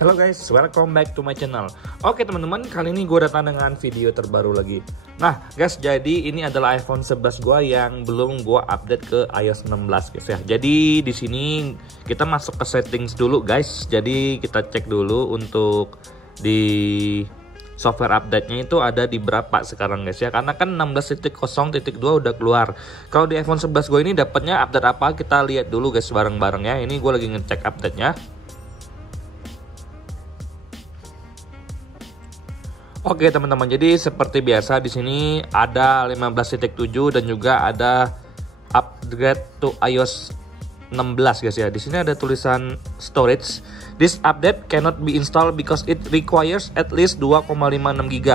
Halo guys, welcome back to my channel. Oke teman-teman, kali ini gue datang dengan video terbaru lagi. Nah guys, jadi ini adalah iPhone 11 gue yang belum gue update ke iOS 16 guys ya. Jadi di sini kita masuk ke settings dulu guys. Jadi kita cek dulu untuk di software update-nya itu ada di berapa sekarang guys ya. Karena kan 16.0.2 udah keluar. Kalau di iPhone 11 gue ini dapatnya update apa, kita lihat dulu guys bareng-bareng ya. Ini gue lagi ngecek update-nya. Oke teman-teman, jadi seperti biasa di sini ada 15.7 dan juga ada upgrade to iOS 16 guys ya. Di sini ada tulisan storage. This update cannot be installed because it requires at least 2,56 GB.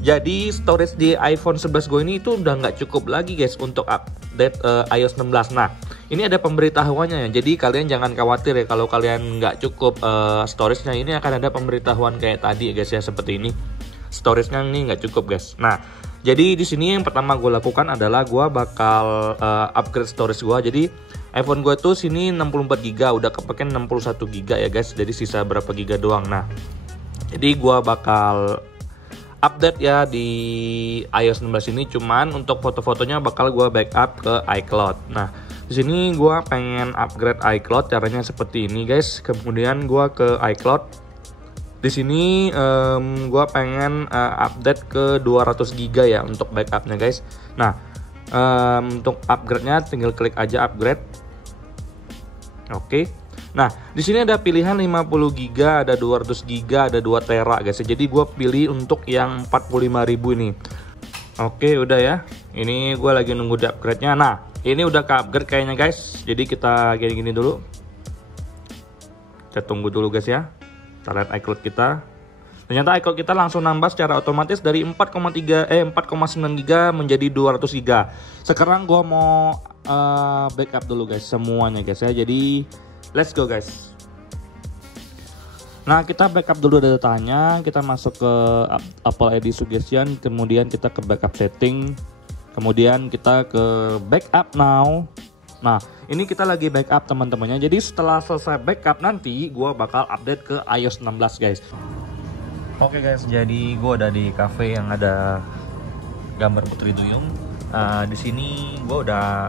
Jadi storage di iPhone 11 gue ini itu udah nggak cukup lagi guys untuk update iOS 16. Nah, ini ada pemberitahuannya ya. Jadi kalian jangan khawatir ya kalau kalian nggak cukup storage-nya. Ini akan ada pemberitahuan kayak tadi guys ya, seperti ini. Storage-nya ini nggak cukup guys. Nah, jadi di sini yang pertama gue lakukan adalah gue bakal upgrade storage gue. Jadi iPhone gue tuh sini 64 GB, udah kepake 61 GB ya guys. Jadi sisa berapa giga doang. Nah, jadi gue bakal update ya di iOS 16 ini. Cuman untuk foto-fotonya bakal gue backup ke iCloud. Nah, di sini gue pengen upgrade iCloud, caranya seperti ini guys. Kemudian gue ke iCloud. Di sini gue pengen update ke 200 GB ya untuk backupnya guys. Nah, untuk upgrade-nya tinggal klik aja upgrade. Oke. Nah, di sini ada pilihan 50 GB, ada 200 GB, ada 2 tera guys. Jadi gue pilih untuk yang 45.000 ini. Oke, udah ya. Ini gue lagi nunggu di upgrade-nya. Nah, ini udah ke upgrade kayaknya guys. Jadi kita gini-gini dulu. Kita tunggu dulu guys ya. Kita lihat iCloud kita. Ternyata iCloud kita langsung nambah secara otomatis dari 4,9 GB menjadi 200 GB. Sekarang gua mau backup dulu guys semuanya guys ya. Jadi let's go guys. Nah, kita backup dulu datanya. Kita masuk ke Apple ID Suggestion, kemudian kita ke backup setting, kemudian kita ke backup now. Nah, ini kita lagi backup teman-temannya. Jadi setelah selesai backup nanti gue bakal update ke iOS 16 guys. Oke guys, jadi gue ada di cafe yang ada gambar Putri Duyung. Di sini gue udah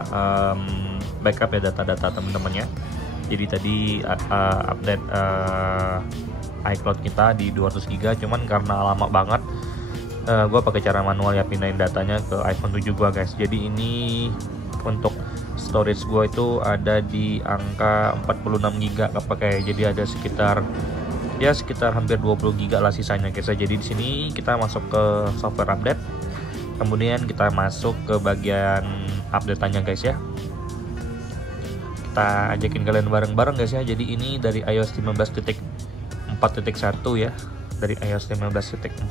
backup ya data-data teman-temannya. Jadi tadi update iCloud kita di 200 GB, cuman karena lama banget gue pakai cara manual ya, pindahin datanya ke iPhone 7 gue guys. Jadi ini untuk storage gue itu ada di angka 46 GB kepakai. Jadi ada sekitar hampir 20 GB lah sisanya guys. Jadi di sini kita masuk ke software update. Kemudian kita masuk ke bagian update-nya guys ya. Kita ajakin kalian bareng-bareng guys ya. Jadi ini dari iOS 15.4.1 ya. Dari iOS 15.4.1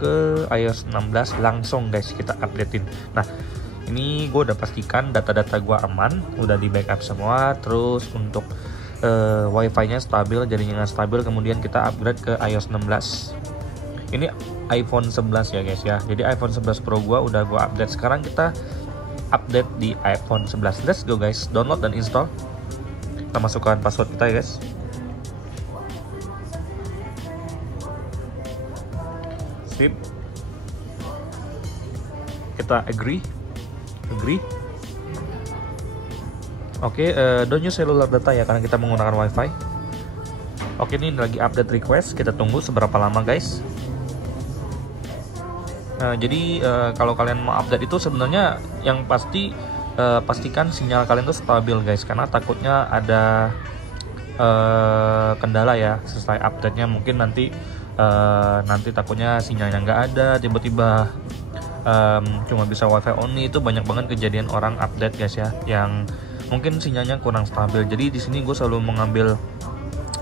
ke iOS 16 langsung guys kita updatein. Nah, ini gue udah pastikan data-data gue aman, udah di backup semua. Terus untuk wifi-nya stabil, jaringannya stabil. Kemudian kita upgrade ke iOS 16. Ini iPhone 11 ya guys ya. Jadi iPhone 11 Pro gue udah gue update. Sekarang kita update di iPhone 11. Let's go guys, download dan install. Kita masukkan password kita ya guys. Sip. Kita agree. Oke, don't use cellular data ya karena kita menggunakan wifi. Oke, ini lagi update request. Kita tunggu seberapa lama guys. Jadi kalau kalian mau update itu sebenarnya yang pasti pastikan sinyal kalian tuh stabil guys, karena takutnya ada kendala ya setelah update-nya. Mungkin nanti takutnya sinyalnya nggak ada, tiba-tiba cuma bisa wifi only. Itu banyak banget kejadian orang update guys ya, yang mungkin sinyalnya kurang stabil. Jadi di sini gue selalu mengambil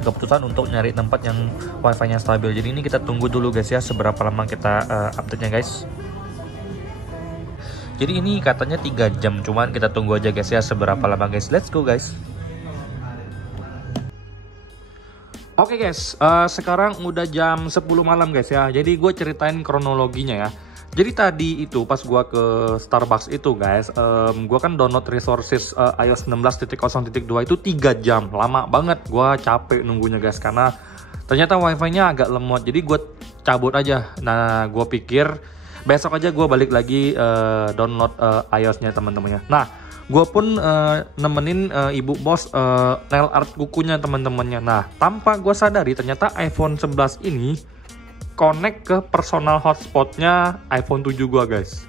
keputusan untuk nyari tempat yang wifi-nya stabil. Jadi ini kita tunggu dulu guys ya, seberapa lama kita update-nya guys. Jadi ini katanya 3 jam, cuman kita tunggu aja guys ya seberapa lama guys. Let's go guys. Oke guys, sekarang udah jam 10 malam guys ya. Jadi gue ceritain kronologinya ya. Jadi tadi itu pas gua ke Starbucks itu guys, gua kan download resources iOS 16.0.2 itu 3 jam, lama banget. Gua capek nunggunya guys, karena ternyata wifi-nya agak lemot, jadi gue cabut aja. Nah, gue pikir besok aja gue balik lagi download iOS-nya teman-temannya. Nah, gue pun nemenin ibu bos nail art kukunya teman-temannya. Nah, tanpa gue sadari ternyata iPhone 11 ini connect ke personal hotspotnya iPhone 7 gue guys.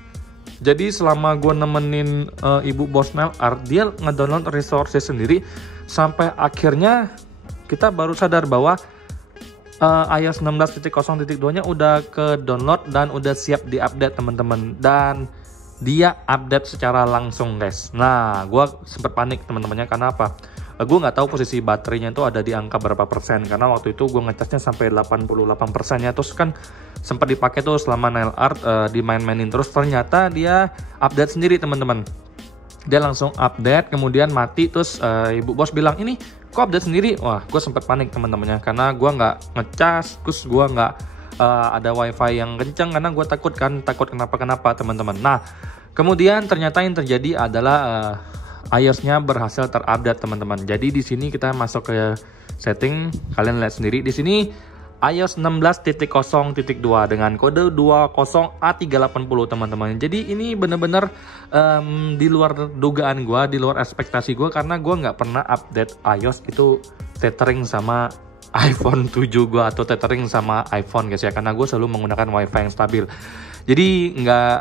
Jadi selama gue nemenin ibu bos nail art, dia ngedownload resources sendiri sampai akhirnya kita baru sadar bahwa iOS 16.0.2 nya udah ke download dan udah siap diupdate teman-teman, dan dia update secara langsung guys. Nah, gue sempet panik teman-temannya, karena apa? Gue nggak tahu posisi baterainya itu ada di angka berapa persen, karena waktu itu gue ngecasnya sampai 88% ya. Terus kan sempat dipakai tuh selama nail art, dimain-mainin terus, ternyata dia update sendiri teman-teman. Dia langsung update, kemudian mati, terus ibu bos bilang, ini kok update sendiri? Wah, gue sempat panik teman-temannya, karena gue nggak ngecas, terus gue nggak ada wifi yang kencang, karena gue takut kenapa-kenapa teman-teman. Nah, kemudian ternyata yang terjadi adalah iOS-nya berhasil terupdate teman-teman. Jadi di sini kita masuk ke setting, kalian lihat sendiri di sini iOS 16.0.2 dengan kode 20A380 teman-teman. Jadi ini bener-bener di luar dugaan gue, di luar ekspektasi gue, karena gue nggak pernah update iOS itu tethering sama iPhone 7 gue atau tethering sama iPhone guys ya, karena gue selalu menggunakan wifi yang stabil. Jadi nggak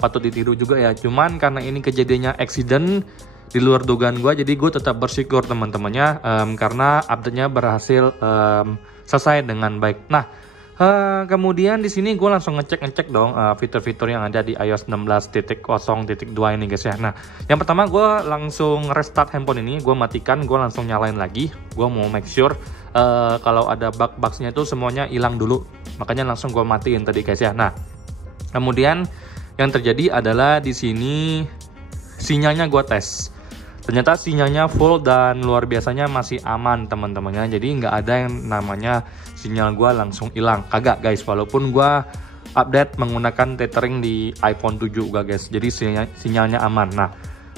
patut ditiru juga ya, cuman karena ini kejadiannya accident di luar dugaan gue, jadi gue tetap bersyukur teman-temannya, karena update-nya berhasil selesai dengan baik. Nah, kemudian di sini gue langsung ngecek dong fitur-fitur yang ada di iOS 16.0.2 ini guys ya. Nah, yang pertama gue langsung restart handphone ini, gue matikan, gue langsung nyalain lagi. Gue mau make sure kalau ada bug-bugsnya itu semuanya hilang dulu, makanya langsung gue matiin tadi guys ya. Nah, kemudian yang terjadi adalah di sini sinyalnya gue tes. Ternyata sinyalnya full dan luar biasanya masih aman teman-temannya. Jadi nggak ada yang namanya sinyal gua langsung hilang. Kagak guys, walaupun gua update menggunakan tethering di iPhone 7 juga guys. Jadi sinyalnya aman. Nah,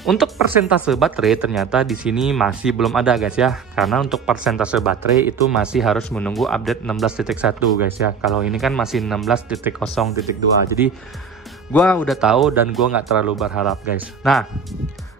untuk persentase baterai ternyata di sini masih belum ada guys ya. Karena untuk persentase baterai itu masih harus menunggu update 16.1 guys ya. Kalau ini kan masih 16.0.2. Jadi gua udah tahu dan gua nggak terlalu berharap guys. Nah,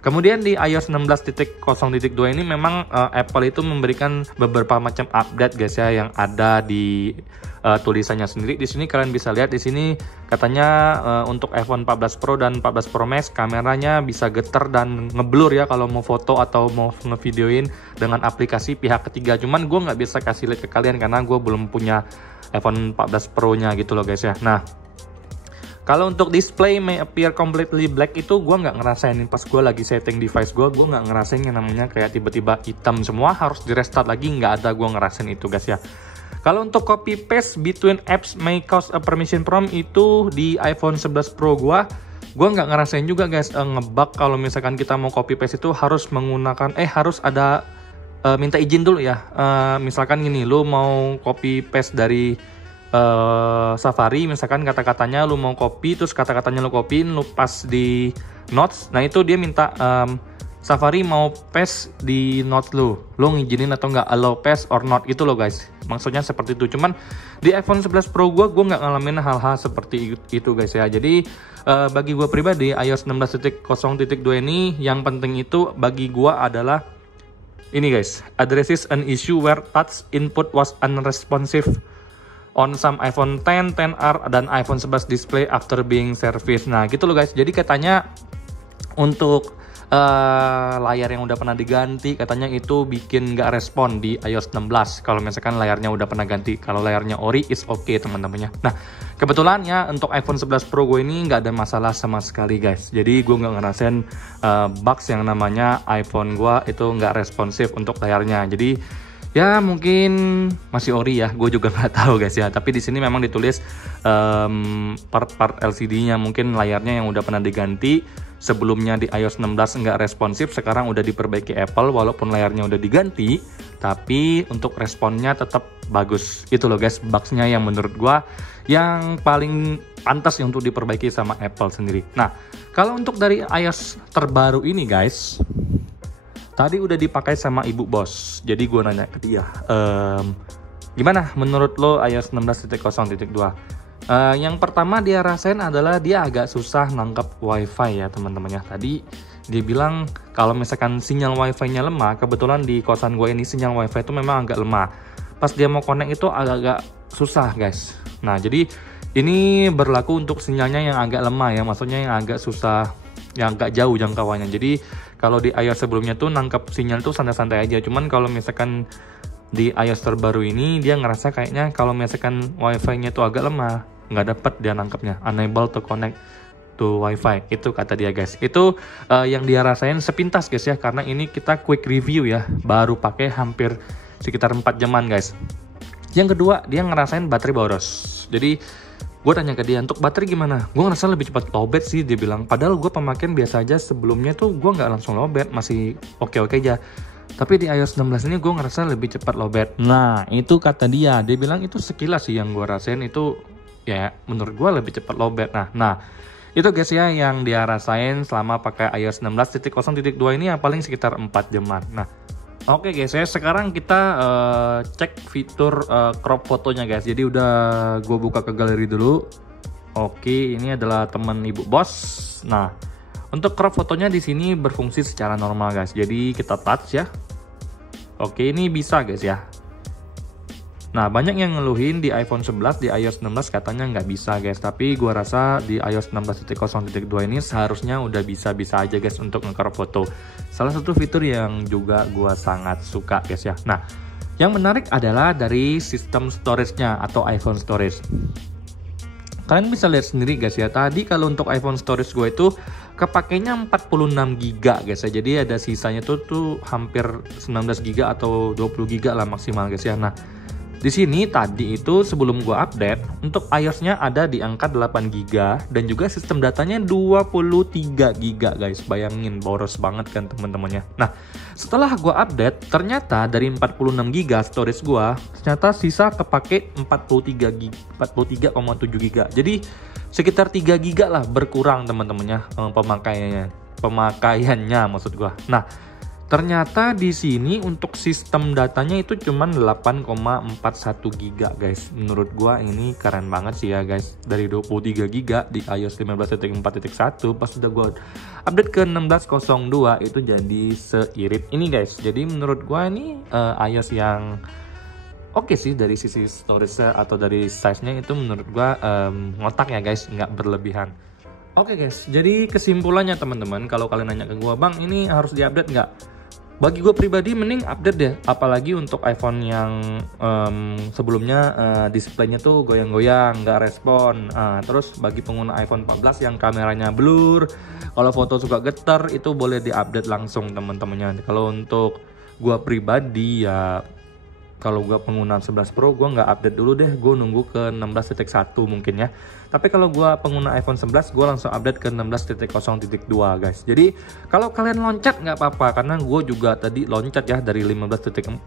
kemudian di iOS 16.0.2 ini memang Apple itu memberikan beberapa macam update guys ya, yang ada di tulisannya sendiri. Di sini kalian bisa lihat, di sini katanya untuk iPhone 14 Pro dan 14 Pro Max kameranya bisa getar dan ngeblur ya kalau mau foto atau mau ngevideoin dengan aplikasi pihak ketiga. Cuman gue nggak bisa kasih lihat ke kalian karena gue belum punya iPhone 14 Pro nya gitu loh guys ya. Nah, kalau untuk display may appear completely black itu gue nggak ngerasain pas gue lagi setting device gue nggak ngerasain yang namanya kayak tiba-tiba hitam semua harus di restart lagi, nggak ada gue ngerasain itu guys ya. Kalau untuk copy paste between apps may cause a permission prompt itu di iPhone 11 Pro gue nggak ngerasain juga guys ngebug. Kalau misalkan kita mau copy paste itu harus menggunakan harus ada minta izin dulu ya. Misalkan gini, lu mau copy paste dari Safari, misalkan kata-katanya lu mau copy, terus kata-katanya lu copyin, lu pas di notes. Nah itu dia minta Safari mau paste di notes lu ngizinin atau nggak, allow paste or not gitu loh guys. Maksudnya seperti itu. Cuman di iPhone 11 Pro gue nggak ngalamin hal-hal seperti itu guys ya. Jadi bagi gue pribadi iOS 16.0.2 ini yang penting itu bagi gue adalah ini guys, addresses an issue where touch input was unresponsive on some iPhone 10, 10R, dan iPhone 11 display after being serviced. Nah gitu loh guys, jadi katanya untuk layar yang udah pernah diganti katanya itu bikin nggak respon di iOS 16 kalau misalkan layarnya udah pernah ganti. Kalau layarnya ori is okay teman-temannya. Nah kebetulan ya untuk iPhone 11 Pro gue ini nggak ada masalah sama sekali guys. Jadi gue nggak ngerasain bugs yang namanya iPhone gue itu nggak responsif untuk layarnya. Jadi ya mungkin masih ori ya, gue juga nggak tahu guys ya. Tapi di sini memang ditulis part LCD-nya, mungkin layarnya yang udah pernah diganti. Sebelumnya di iOS 16 nggak responsif, sekarang udah diperbaiki Apple walaupun layarnya udah diganti, tapi untuk responnya tetap bagus. Itu loh guys, bugsnya yang menurut gue yang paling pantas untuk diperbaiki sama Apple sendiri. Nah kalau untuk dari iOS terbaru ini guys, tadi udah dipakai sama ibu bos, jadi gue nanya ke dia, Gimana menurut lo iOS 16.0.2? Yang pertama dia rasain adalah dia agak susah nangkap wifi ya teman-teman ya. Tadi dia bilang kalau misalkan sinyal wifi-nya lemah, kebetulan di kosan gue ini sinyal wifi itu memang agak lemah. Pas dia mau connect itu agak-agak susah guys. Nah jadi ini berlaku untuk sinyalnya yang agak lemah ya, maksudnya yang agak susah, yang agak jauh jangkauannya. Jadi kalau di iOS sebelumnya tuh nangkap sinyal tuh santai-santai aja. Cuman kalau misalkan di iOS terbaru ini dia ngerasa kayaknya kalau misalkan wifi-nya tuh agak lemah, nggak dapat dia nangkapnya, unable to connect to wifi, itu kata dia guys. Itu yang dia rasain sepintas guys ya, karena ini kita quick review ya, baru pakai hampir sekitar 4 jaman guys. Yang kedua dia ngerasain baterai boros. Jadi gue tanya ke dia, untuk baterai gimana? Gue ngerasa lebih cepat lowbat sih, dia bilang. Padahal gue pemakaian biasa aja, sebelumnya tuh gue nggak langsung lowbat, masih oke-oke aja. Tapi di iOS 16 ini gue ngerasa lebih cepat lowbat. Nah itu kata dia bilang itu sekilas sih yang gue rasain, itu ya menurut gue lebih cepat lowbat. Nah itu guys ya yang dia rasain selama pakai iOS 16.0.2 ini, yang paling sekitar 4 jaman. Nah oke guys ya, sekarang kita cek fitur crop fotonya guys. Jadi udah gue buka ke galeri dulu. Oke, ini adalah teman ibu bos. Nah untuk crop fotonya di sini berfungsi secara normal guys. Jadi kita touch ya. Oke, ini bisa guys ya. Nah banyak yang ngeluhin di iPhone 11, di iOS 16 katanya nggak bisa guys. Tapi gua rasa di iOS 16.0.2 ini seharusnya udah bisa-bisa aja guys untuk nge-crop foto. Salah satu fitur yang juga gua sangat suka guys ya. Nah yang menarik adalah dari sistem storage-nya atau iPhone storage. Kalian bisa lihat sendiri guys ya, tadi kalau untuk iPhone storage gue itu kepakainya 46 GB guys ya. Jadi ada sisanya tuh hampir 19 GB atau 20 GB lah maksimal guys ya. Nah di sini tadi itu sebelum gua update, untuk iOS-nya ada di angka 8 GB dan juga sistem datanya 23 GB guys. Bayangin boros banget kan teman-temannya. Nah, setelah gua update ternyata dari 46 GB storage gua ternyata sisa kepake 43,7 GB. Jadi sekitar 3 GB lah berkurang teman-temannya pemakaiannya maksud gua. Nah, ternyata di sini untuk sistem datanya itu cuman 8,41 GB guys. Menurut gua ini keren banget sih ya guys. Dari 23 GB di iOS 15.4.1 pas udah gua update ke 16.02 itu jadi seirit ini guys. Jadi menurut gua ini iOS yang oke sih dari sisi storage atau dari size-nya itu menurut gua ngotak ya guys, nggak berlebihan. Oke guys, jadi kesimpulannya teman-teman, kalau kalian nanya ke gua, "Bang, ini harus diupdate nggak?" Bagi gue pribadi mending update deh, apalagi untuk iPhone yang sebelumnya displaynya tuh goyang-goyang, nggak respon. Terus bagi pengguna iPhone 14 yang kameranya blur, kalau foto suka getar, itu boleh diupdate langsung teman-temannya. Kalau untuk gue pribadi ya, kalau gue pengguna 11 Pro, gue nggak update dulu deh, gue nunggu ke 16.1 mungkin ya. Tapi kalau gue pengguna iPhone 11, gue langsung update ke 16.0.2 guys. Jadi kalau kalian loncat nggak apa-apa, karena gue juga tadi loncat ya dari 15.4.1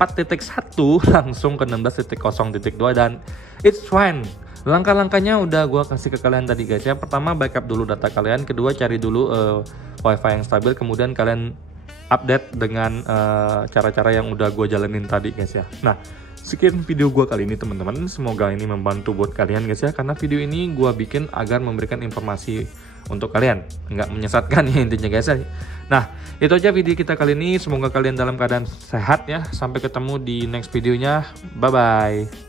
langsung ke 16.0.2 dan it's fine. Langkah-langkahnya udah gue kasih ke kalian tadi guys ya. Pertama, backup dulu data kalian. Kedua, cari dulu wifi yang stabil. Kemudian kalian update dengan cara-cara yang udah gue jalanin tadi guys ya. Nah sekian video gue kali ini teman-teman, semoga ini membantu buat kalian guys ya, karena video ini gue bikin agar memberikan informasi untuk kalian, nggak menyesatkan ya intinya guys ya. Nah itu aja video kita kali ini, semoga kalian dalam keadaan sehat ya, sampai ketemu di next videonya, bye bye.